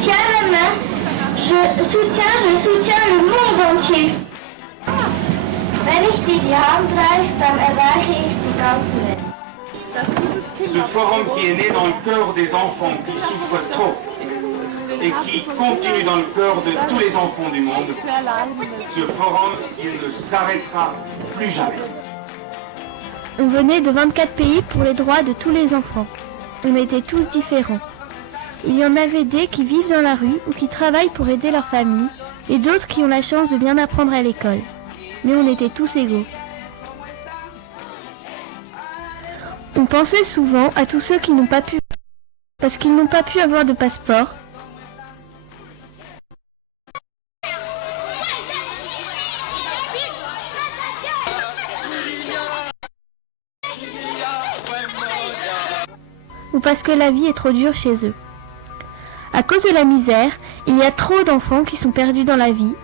tiens la main. Je soutiens le monde entier. Wenn ich dir die Hand reiche, dann erreiche ich die ganze Welt. Ce forum qui est né dans le cœur des enfants qui souffrent trop et qui continue dans le cœur de tous les enfants du monde, ce forum, il ne s'arrêtera plus jamais. On venait de 24 pays pour les droits de tous les enfants. On était tous différents. Il y en avait des qui vivent dans la rue ou qui travaillent pour aider leur famille, et d'autres qui ont la chance de bien apprendre à l'école. Mais on était tous égaux. On pensait souvent à tous ceux qui n'ont pas pu, parce qu'ils n'ont pas pu avoir de passeport, ou parce que la vie est trop dure chez eux. À cause de la misère, il y a trop d'enfants qui sont perdus dans la vie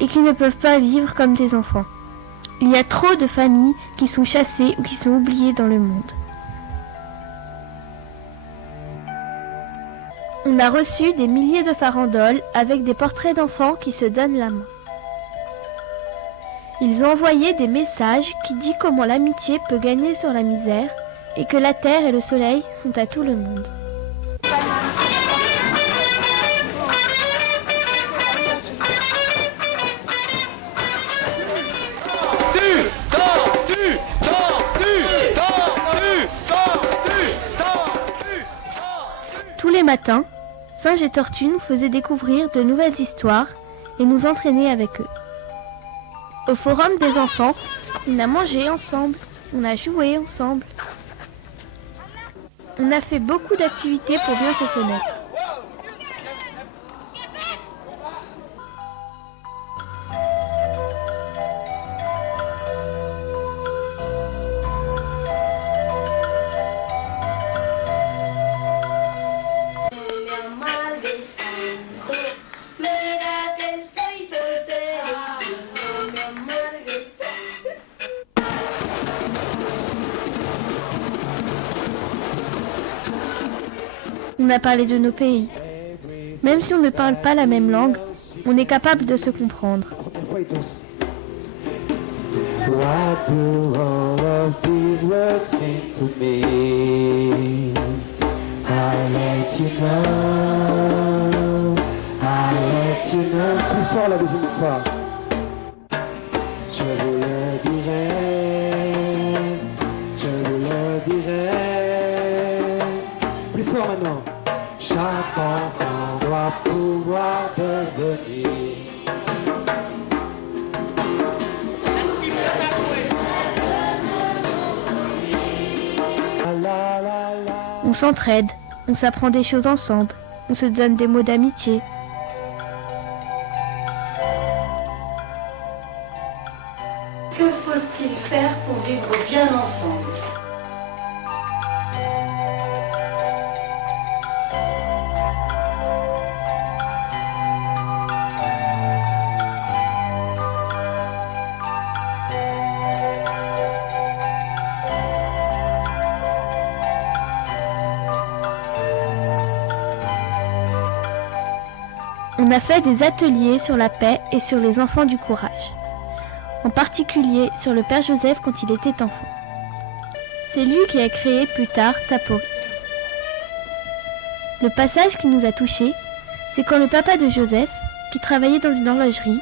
et qui ne peuvent pas vivre comme des enfants. Il y a trop de familles qui sont chassées ou qui sont oubliées dans le monde. On a reçu des milliers de farandoles avec des portraits d'enfants qui se donnent la main. Ils ont envoyé des messages qui disent comment l'amitié peut gagner sur la misère et que la terre et le soleil sont à tout le monde. Tous les matins, Singe et Tortue nous faisaient découvrir de nouvelles histoires et nous entraîner avec eux. Au forum des enfants, on a mangé ensemble, on a joué ensemble. On a fait beaucoup d'activités pour bien se connaître. On a parlé de nos pays. Même si on ne parle pas la même langue, on est capable de se comprendre. Why do all of these words mean to me? I let you know, I let you know. Plus fort la deuxième fois. Je vous le dirai, je vous le dirai. Plus fort maintenant. Chaque enfant doit pouvoir devenir. On s'entraide, on s'apprend des choses ensemble, on se donne des mots d'amitié. Que faut-il faire pour vivre bien ensemble ? On a fait des ateliers sur la paix et sur les enfants du courage. En particulier sur le Père Joseph quand il était enfant. C'est lui qui a créé plus tard Tapori. Le passage qui nous a touchés, c'est quand le papa de Joseph, qui travaillait dans une horlogerie,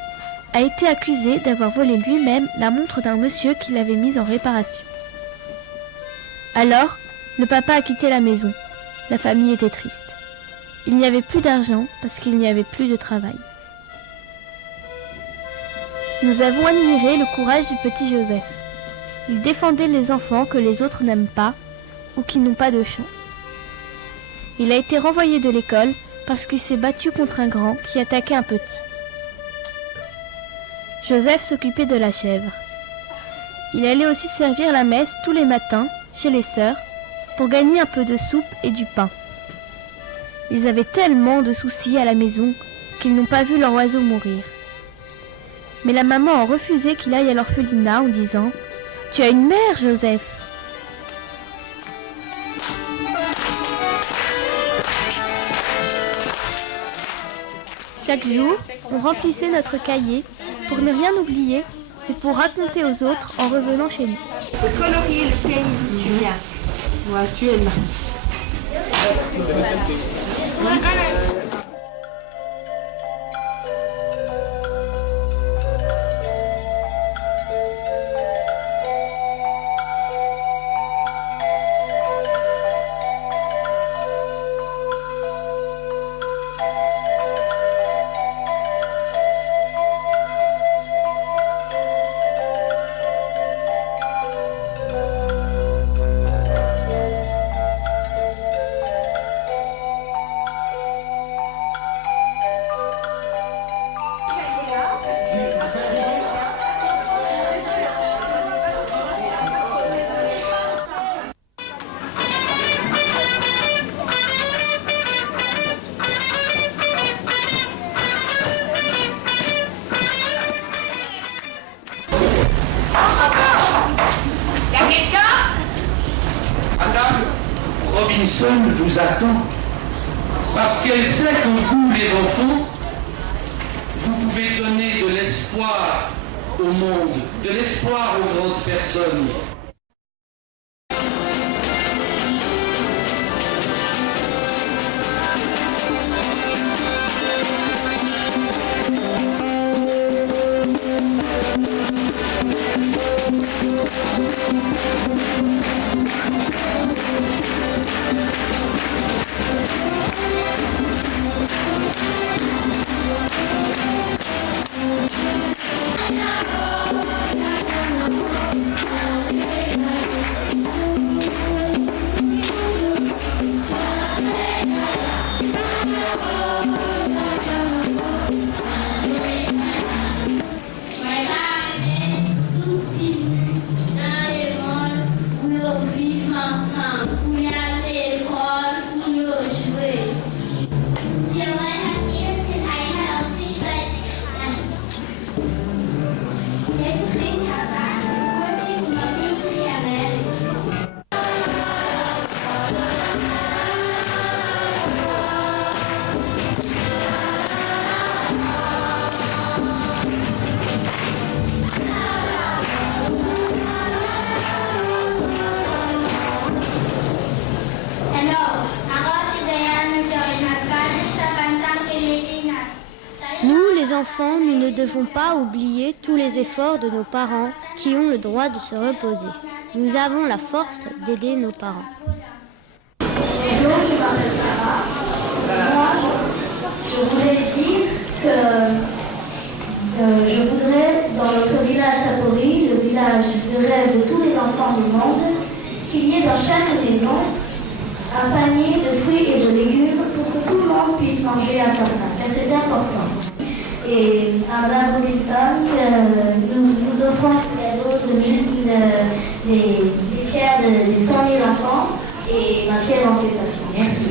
a été accusé d'avoir volé lui-même la montre d'un monsieur qui l'avait mise en réparation. Alors, le papa a quitté la maison. La famille était triste. Il n'y avait plus d'argent parce qu'il n'y avait plus de travail. Nous avons admiré le courage du petit Joseph. Il défendait les enfants que les autres n'aiment pas ou qui n'ont pas de chance. Il a été renvoyé de l'école parce qu'il s'est battu contre un grand qui attaquait un petit. Joseph s'occupait de la chèvre. Il allait aussi servir la messe tous les matins chez les sœurs pour gagner un peu de soupe et du pain. Ils avaient tellement de soucis à la maison qu'ils n'ont pas vu leur oiseau mourir. Mais la maman a refusé qu'il aille à l'orphelinat en disant « Tu as une mère, Joseph !» Chaque jour, on remplissait notre cahier pour ne rien oublier et pour raconter aux autres en revenant chez nous. Colorier le pays d'où tu viens. Ouais, tu es là. Madame, Robinson vous attend. Parce qu'elle sait que vous, les enfants, vous pouvez donner de l'espoir au monde, de l'espoir aux grandes personnes. Nous, les enfants, nous ne devons pas oublier tous les efforts de nos parents qui ont le droit de se reposer. Nous avons la force d'aider nos parents. Donc, je m'appelle Sarah. Moi, je voulais dire que je voudrais, dans notre village Tapori, le village de rêve de tous les enfants du monde, qu'il y ait dans chaque maison un panier de fruits et de légumes pour que tout le monde puisse manger à sa faim. Et c'est important. Et à Madame Robinson, nous vous offrons ce cadeau des pierres des 100 000 enfants et ma pierre en fait partie. Merci.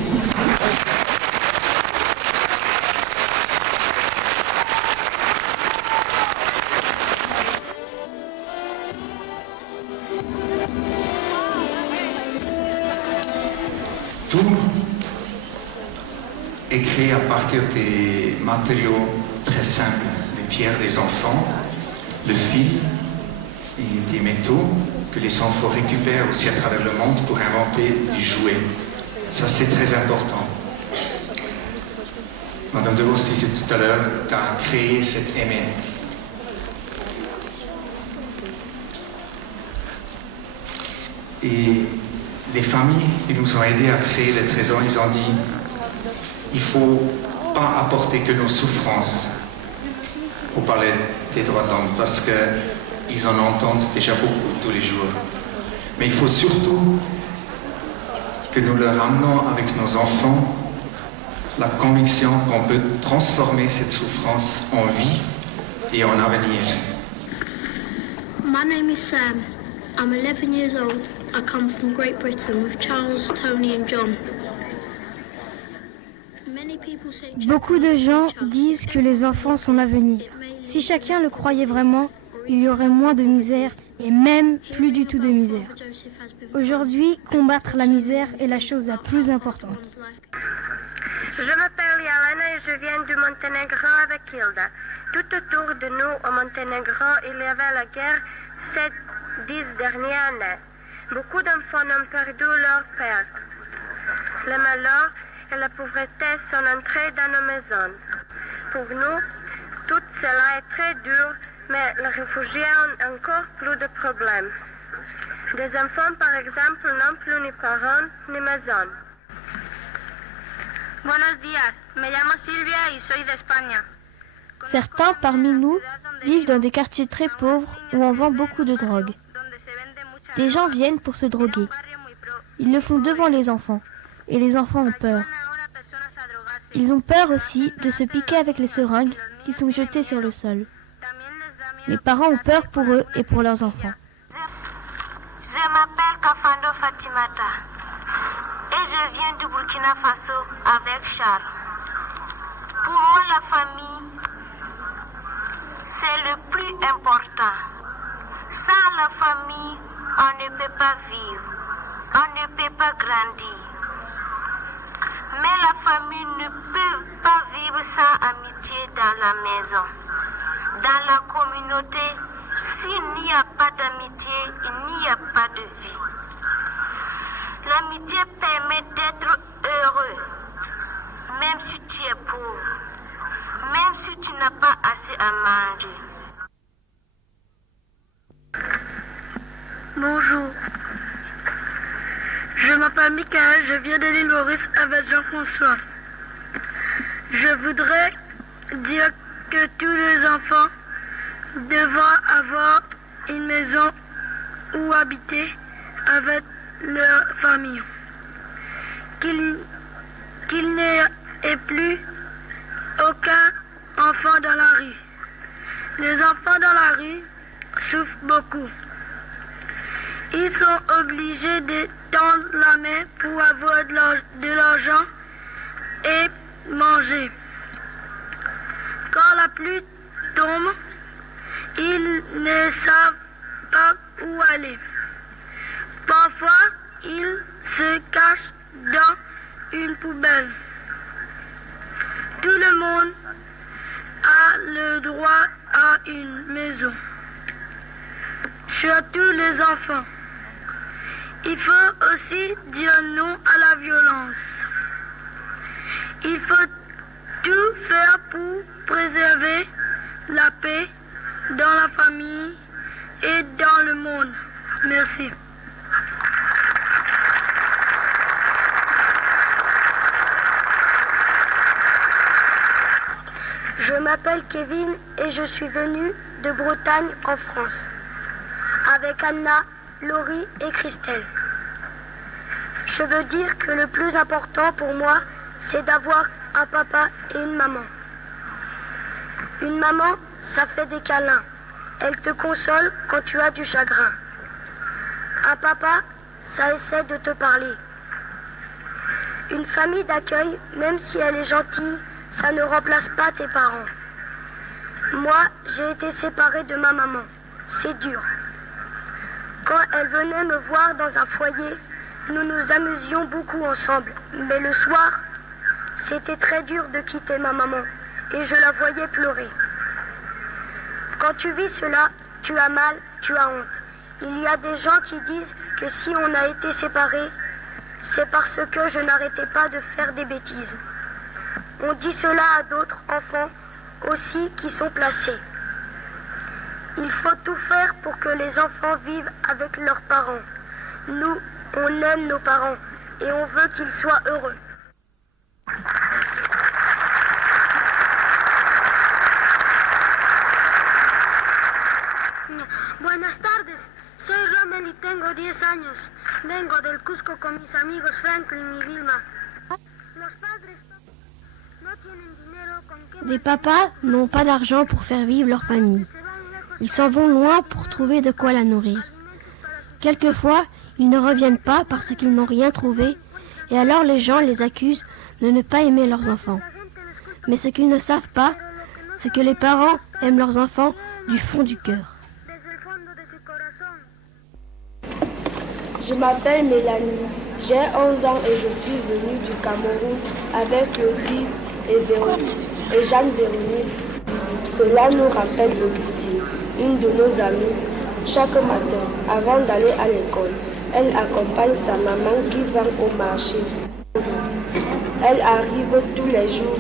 Tout est créé à partir des matériaux très simples, les pierres des enfants, le fil et des métaux que les enfants récupèrent aussi à travers le monde pour inventer des jouets. Ça, c'est très important. Madame de Vos disait tout à l'heure qu'a créé cette MS. Et les familles qui nous ont aidés à créer le trésor, ils ont dit il ne faut pas apporter que nos souffrances pour parler des droits de l'homme, parce qu'ils en entendent déjà beaucoup tous les jours. Mais il faut surtout que nous leur amenons avec nos enfants la conviction qu'on peut transformer cette souffrance en vie et en avenir. My name is Sam. I'm 11 years old. I come from Great Britain with Charles, Tony and John. Beaucoup de gens disent que les enfants sont l'avenir. Si chacun le croyait vraiment, il y aurait moins de misère et même plus du tout de misère. Aujourd'hui, combattre la misère est la chose la plus importante. Je m'appelle Yelena et je viens du Monténégro avec Hilda. Tout autour de nous au Monténégro, il y avait la guerre ces 10 dernières années. Beaucoup d'enfants ont perdu leur père. Le malheur et la pauvreté sont entrés dans nos maisons. Pour nous, tout cela est très dur, mais les réfugiés ont encore plus de problèmes. Des enfants, par exemple, n'ont plus ni parents ni maison. Buenos días, me llamo Silvia y soy de España. Certains parmi nous vivent dans des quartiers très pauvres où on vend beaucoup de drogue. Des gens viennent pour se droguer. Ils le font devant les enfants, et les enfants ont peur. Ils ont peur aussi de se piquer avec les seringues qui sont jetées sur le sol. Les parents ont peur pour eux et pour leurs enfants. Je m'appelle Kafando Fatimata et je viens du Burkina Faso avec Charles. Pour moi, la famille, c'est le plus important. Sans la famille, on ne peut pas vivre, on ne peut pas grandir. Mais la famille ne peut pas vivre sans amitié dans la maison. Dans la communauté, s'il n'y a pas d'amitié, il n'y a pas de vie. L'amitié permet d'être heureux, même si tu es pauvre, même si tu n'as pas assez à manger. Bonjour. Je m'appelle Michael, je viens de l'île Maurice avec Jean-François. Je voudrais dire que tous les enfants devraient avoir une maison où habiter avec leur famille. Qu'il n'y ait plus aucun enfant dans la rue. Les enfants dans la rue souffrent beaucoup. Ils sont obligés de tendre la main pour avoir de l'argent et manger. Quand la pluie tombe, ils ne savent pas où aller. Parfois, ils se cachent dans une poubelle. Tout le monde a le droit à une maison. Surtout les enfants. Il faut aussi dire non à la violence. Il faut tout faire pour préserver la paix dans la famille et dans le monde. Merci. Je m'appelle Kevin et je suis venu de Bretagne en France avec Anna, Laurie et Christelle. Je veux dire que le plus important pour moi, c'est d'avoir un papa et une maman. Une maman, ça fait des câlins. Elle te console quand tu as du chagrin. Un papa, ça essaie de te parler. Une famille d'accueil, même si elle est gentille, ça ne remplace pas tes parents. Moi, j'ai été séparée de ma maman. C'est dur. Quand elle venait me voir dans un foyer, nous nous amusions beaucoup ensemble. Mais le soir, c'était très dur de quitter ma maman et je la voyais pleurer. Quand tu vis cela, tu as mal, tu as honte. Il y a des gens qui disent que si on a été séparés, c'est parce que je n'arrêtais pas de faire des bêtises. On dit cela à d'autres enfants aussi qui sont placés. Il faut tout faire pour que les enfants vivent avec leurs parents. Nous, on aime nos parents et on veut qu'ils soient heureux. Buenas tardes, soy Rommel y tengo 10 años. Vengo del Cusco con mis amigos Franklin y Vilma. Los padres no tienen dinero con que... Des papas n'ont pas d'argent pour faire vivre leur famille. Ils s'en vont loin pour trouver de quoi la nourrir. Quelquefois, ils ne reviennent pas parce qu'ils n'ont rien trouvé, et alors les gens les accusent de ne pas aimer leurs enfants. Mais ce qu'ils ne savent pas, c'est que les parents aiment leurs enfants du fond du cœur. Je m'appelle Mélanie, J'ai 11 ans et je suis venue du Cameroun avec Claudie et Jeanne-Véronique. Cela nous rappelle Augustine, une de nos amies. Chaque matin, avant d'aller à l'école, elle accompagne sa maman qui va au marché. Elle arrive tous les jours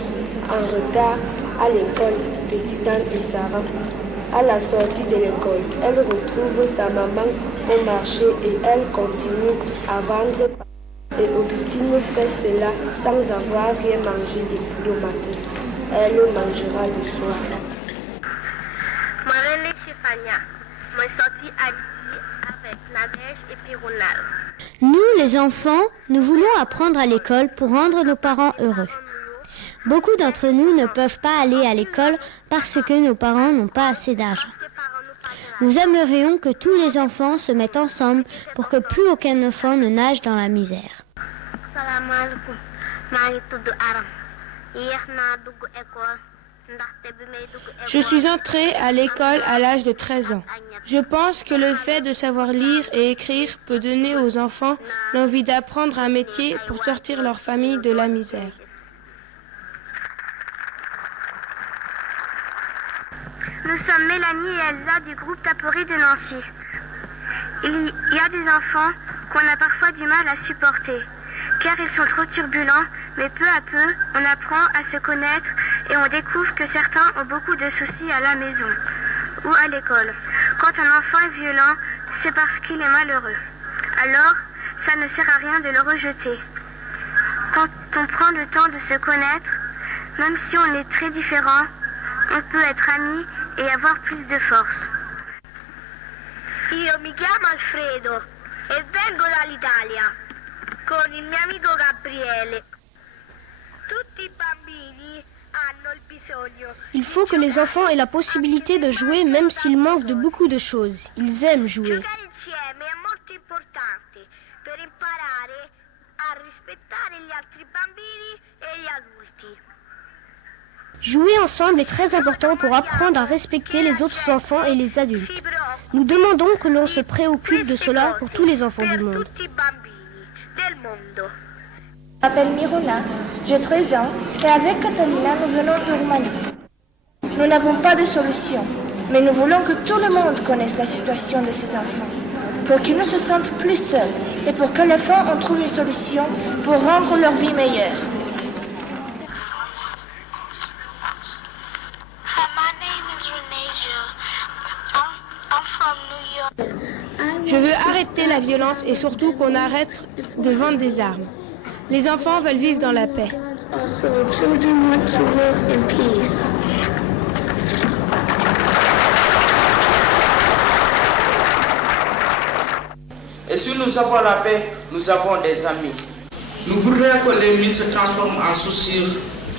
en retard à l'école, Petite Anne et Sarah. À la sortie de l'école, elle retrouve sa maman au marché et elle continue à vendre. Et Augustine fait cela sans avoir rien mangé depuis le matin. Elle mangera le soir. Marraine Chifania, moi sorti à midi avec Nadège et Pirounal. Nous, les enfants, nous voulons apprendre à l'école pour rendre nos parents heureux. Beaucoup d'entre nous ne peuvent pas aller à l'école parce que nos parents n'ont pas assez d'argent. Nous aimerions que tous les enfants se mettent ensemble pour que plus aucun enfant ne nage dans la misère. Je suis entrée à l'école à l'âge de 13 ans. Je pense que le fait de savoir lire et écrire peut donner aux enfants l'envie d'apprendre un métier pour sortir leur famille de la misère. Nous sommes Mélanie et Elsa du groupe Tapori de Nancy. Il y a des enfants qu'on a parfois du mal à supporter, car ils sont trop turbulents, mais peu à peu, on apprend à se connaître et on découvre que certains ont beaucoup de soucis à la maison ou à l'école. Quand un enfant est violent, c'est parce qu'il est malheureux. Alors, ça ne sert à rien de le rejeter. Quand on prend le temps de se connaître, même si on est très différents, on peut être amis et avoir plus de force. Io mi chiamo Alfredo e vengo dall'Italia con il mio amico Gabriele. Tutti i bambini hanno il bisogno. Il faut que les enfants aient la possibilité de jouer même s'ils manquent de beaucoup de choses. Ils aiment jouer. Giocare insieme è molto importante per imparare a rispettare gli altri bambini e gli adulti. Jouer ensemble est très important pour apprendre à respecter les autres enfants et les adultes. Nous demandons que l'on se préoccupe de cela pour tous les enfants du monde. Je m'appelle Miruna, j'ai 13 ans et avec Catalina nous venons de Roumanie. Nous n'avons pas de solution, mais nous voulons que tout le monde connaisse la situation de ces enfants, pour qu'ils ne se sentent plus seuls et pour qu'à la fin on trouve une solution pour rendre leur vie meilleure. Je veux arrêter la violence et surtout qu'on arrête de vendre des armes. Les enfants veulent vivre dans la paix. Et si nous avons la paix, nous avons des amis. Nous voudrions que les mines se transforment en chaussures.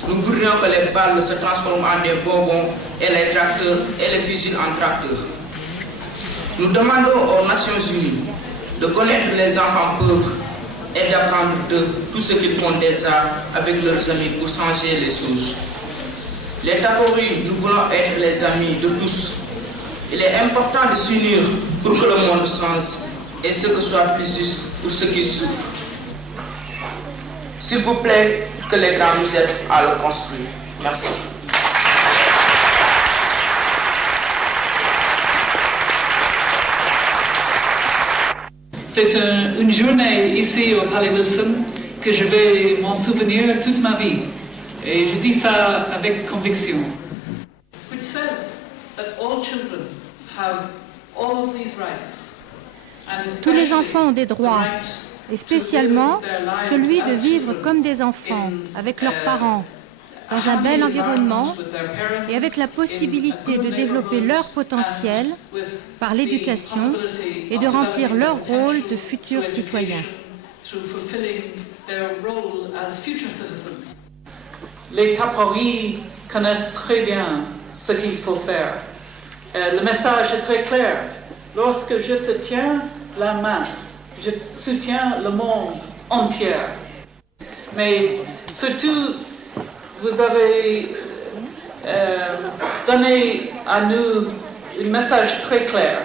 Nous voudrions que les balles se transforment en des bonbons et les tracteurs et les fusils en tracteurs. Nous demandons aux Nations Unies de connaître les enfants pauvres et d'apprendre de tout ce qu'ils font déjà avec leurs amis pour changer les choses. Les Tapori, nous voulons être les amis de tous. Il est important de s'unir pour que le monde change et ce que soit plus juste pour ceux qui souffrent. S'il vous plaît, que les grands nous aident à le construire. Merci. C'est une journée ici au Palais Wilson que je vais m'en souvenir toute ma vie. Et je dis ça avec conviction. Which says that all children have all of these rights. Tous les enfants ont des droits, et spécialement celui de vivre comme des enfants, avec leurs parents, dans un bel environnement et avec la possibilité de développer leur potentiel par l'éducation et de remplir leur rôle de futurs citoyens. Les Tapori connaissent très bien ce qu'il faut faire. Le message est très clair. Lorsque je te tiens la main, je soutiens le monde entier. Mais surtout, vous avez donné à nous un message très clair.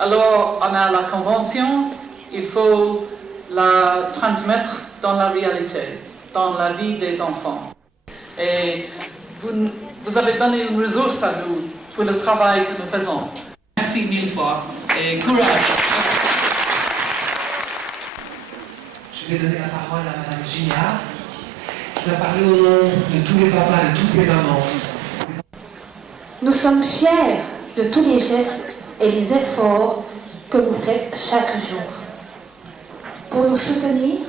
Alors, on a la convention, il faut la transmettre dans la réalité, dans la vie des enfants. Et vous avez donné une ressource à nous pour le travail que nous faisons. Merci mille fois et courage. Je vais donner la parole à Madame Gillard, qui va parler au nom de tous les papas, de toutes les mamans. Nous sommes fiers de tous les gestes et les efforts que vous faites chaque jour pour nous soutenir,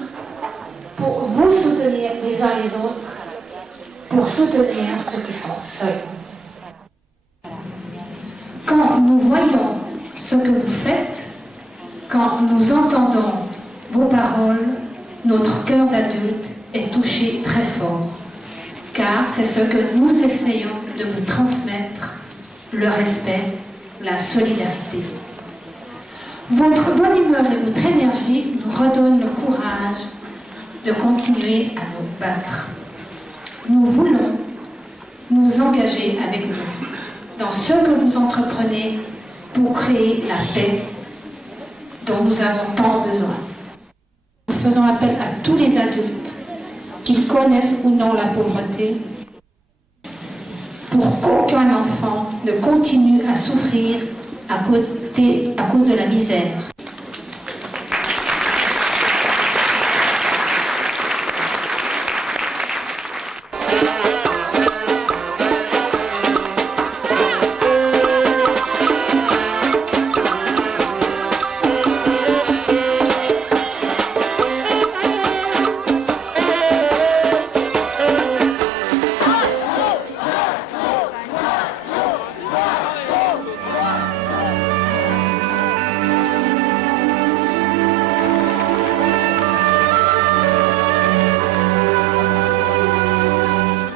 pour vous soutenir les uns les autres, pour soutenir ceux qui sont seuls. Quand nous voyons ce que vous faites, quand nous entendons vos paroles, notre cœur d'adulte est touché très fort, car c'est ce que nous essayons de vous transmettre, le respect, la solidarité. Votre bonne humeur et votre énergie nous redonnent le courage de continuer à nous battre. Nous voulons nous engager avec vous dans ce que vous entreprenez pour créer la paix dont nous avons tant besoin. Nous faisons appel à tous les adultes, qu'ils connaissent ou non la pauvreté, pour qu'aucun enfant ne continue à souffrir à cause de la misère.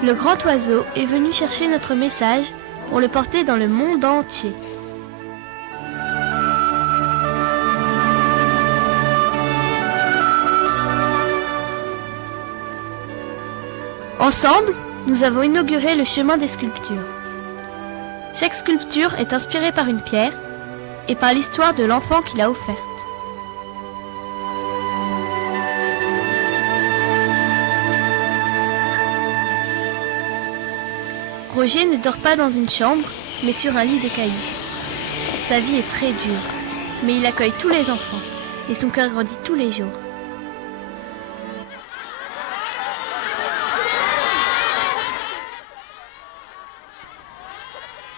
Le grand oiseau est venu chercher notre message pour le porter dans le monde entier. Ensemble, nous avons inauguré le chemin des sculptures. Chaque sculpture est inspirée par une pierre et par l'histoire de l'enfant qui l'a offerte. Roger ne dort pas dans une chambre, mais sur un lit de cailloux. Sa vie est très dure, mais il accueille tous les enfants et son cœur grandit tous les jours.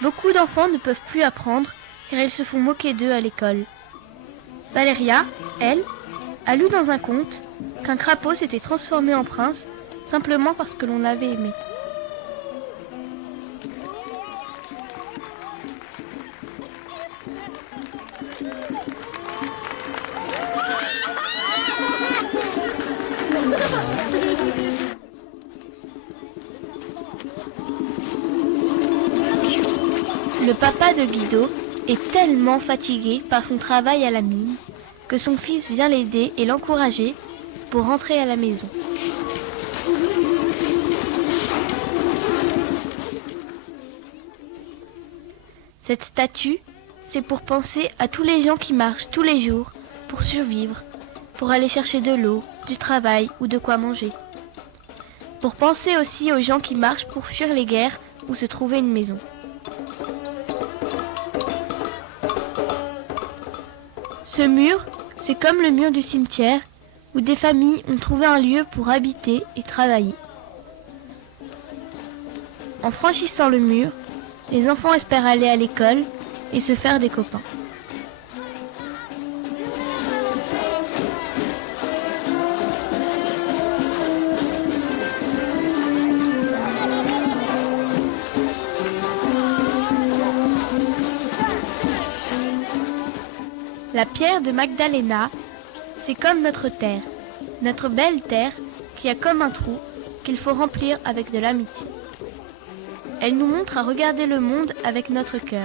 Beaucoup d'enfants ne peuvent plus apprendre car ils se font moquer d'eux à l'école. Valéria, elle, a lu dans un conte qu'un crapaud s'était transformé en prince simplement parce que l'on l'avait aimé. Le papa de Guido est tellement fatigué par son travail à la mine que son fils vient l'aider et l'encourager pour rentrer à la maison. Cette statue, c'est pour penser à tous les gens qui marchent tous les jours pour survivre, pour aller chercher de l'eau, du travail ou de quoi manger. Pour penser aussi aux gens qui marchent pour fuir les guerres ou se trouver une maison. Ce mur, c'est comme le mur du cimetière où des familles ont trouvé un lieu pour habiter et travailler. En franchissant le mur, les enfants espèrent aller à l'école et se faire des copains. La pierre de Magdalena, c'est comme notre terre, notre belle terre qui a comme un trou qu'il faut remplir avec de l'amitié. Elle nous montre à regarder le monde avec notre cœur.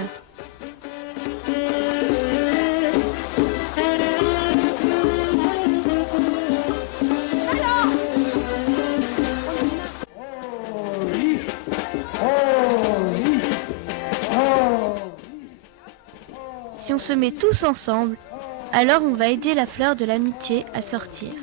Si on se met tous ensemble, Alors on va aider la fleur de l'amitié à sortir.